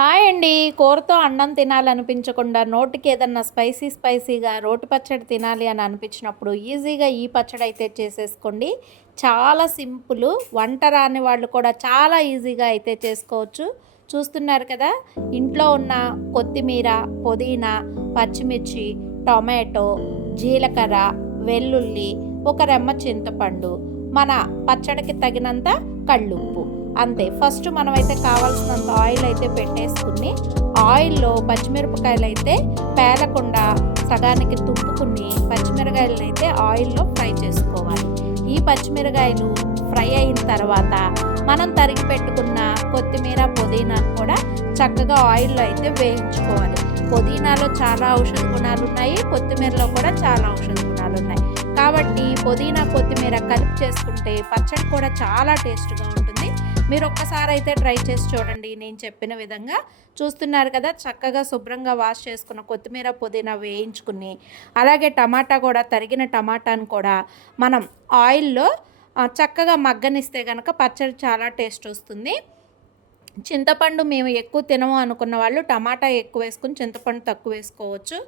Hi అండి. కూరతో అన్నం తినాలనిపించకుండా నోటికి ఏదన్నా స్పైసీ స్పైసీగా రోటి పచ్చడి తినాలి అని అనిపించినప్పుడు ఈజీగా ఈ పచ్చడి అయితే చేసేసుకోండి. చాలా సింపుల్ వంట రాని వాళ్ళు కూడా చాలా ఈజీగా అయితే చేసుకోవచ్చు. చూస్తున్నారు కదా ఇంట్లో ఉన్న కొత్తిమీర పుదీనా పచ్చిమిర్చి టొమాటో జీలకర్ర వెల్లుల్లి ఒక రెమ్మ చింతపండు మన పచ్చడికి తగినంత కళ్ళుప్పు. అంతే. ఫస్ట్ మనమైతే కావాల్సినంత ఆయిల్ అయితే పెట్టేసుకుని ఆయిల్లో పచ్చిమిరపకాయలు అయితే పేలకుండా సగానికి తుంపుకుని పచ్చిమిరకాయలను అయితే ఆయిల్లో ఫ్రై చేసుకోవాలి. ఈ పచ్చిమిరకాయలు ఫ్రై అయిన తర్వాత మనం తరిగి పెట్టుకున్న కొత్తిమీర పుదీనాను కూడా చక్కగా ఆయిల్లో అయితే వేయించుకోవాలి. పుదీనాలో చాలా ఔషధ గుణాలు ఉన్నాయి కొత్తిమీరలో కూడా చాలా ఔషధ గుణాలు ఉన్నాయి. కాబట్టి పుదీనా కొత్తిమీర కలిపి చేసుకుంటే పచ్చడి కూడా చాలా టేస్ట్గా ఉంటుంది మీరు ఒక్కసారి అయితే ట్రై చేసి చూడండి. నేను చెప్పిన విధంగా చూస్తున్నారు కదా చక్కగా శుభ్రంగా వాష్ చేసుకున్న కొత్తిమీర పుదీనా వేయించుకుని అలాగే టమాటా కూడా తరిగిన టమాటాను కూడా మనం ఆయిల్లో చక్కగా మగ్గనిస్తే కనుక పచ్చడి చాలా టేస్ట్ వస్తుంది. చింతపండు మేము ఎక్కువ తినము అనుకున్న వాళ్ళు టమాటా ఎక్కువ వేసుకుని చింతపండు తక్కువ వేసుకోవచ్చు.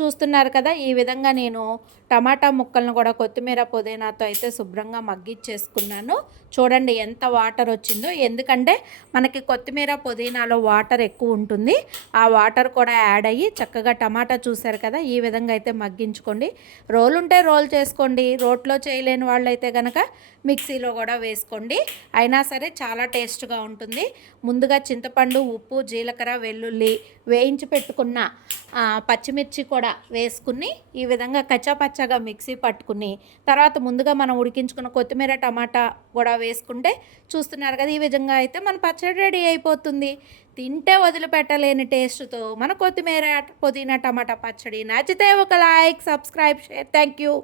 చూస్తున్నారు కదా ఈ విధంగా నేను టమాటా ముక్కలను కూడా కొత్తిమీర పుదీనాతో అయితే శుభ్రంగా మగ్గిచ్చేసుకున్నాను. చూడండి ఎంత వాటర్ వచ్చిందో. ఎందుకంటే మనకి కొత్తిమీర పుదీనాలో వాటర్ ఎక్కువ ఉంటుంది. ఆ వాటర్ కూడా యాడ్ అయ్యి చక్కగా టమాటా చూసారు కదా ఈ విధంగా అయితే మగ్గించుకోండి. రోల్ ఉంటే రోల్ చేసుకోండి. రోట్లో చేయలేని వాళ్ళు అయితే కనుక మిక్సీలో కూడా వేసుకోండి. అయినా సరే చాలా టేస్ట్గా ఉంటుంది. ముందుగా చింతపండు ఉప్పు జీలకర్ర వెల్లుల్లి వేయించి పెట్టుకున్న పచ్చిమిర్చి కూడా వేసుకుని ఈ విధంగా కచ్చాపచ్చాగా మిక్సీ పట్టుకుని తర్వాత ముందుగా మనం ఉడికించుకున్న కొత్తిమీర టమాటా కూడా వేసుకుంటే చూస్తున్నారు కదా ఈ విధంగా అయితే మన పచ్చడి రెడీ అయిపోతుంది. తింటే వదిలిపెట్టలేని టేస్ట్తో మన కొత్తిమీర పుదీనా టమాటా పచ్చడి నచ్చితే ఒక like subscribe share. Thank you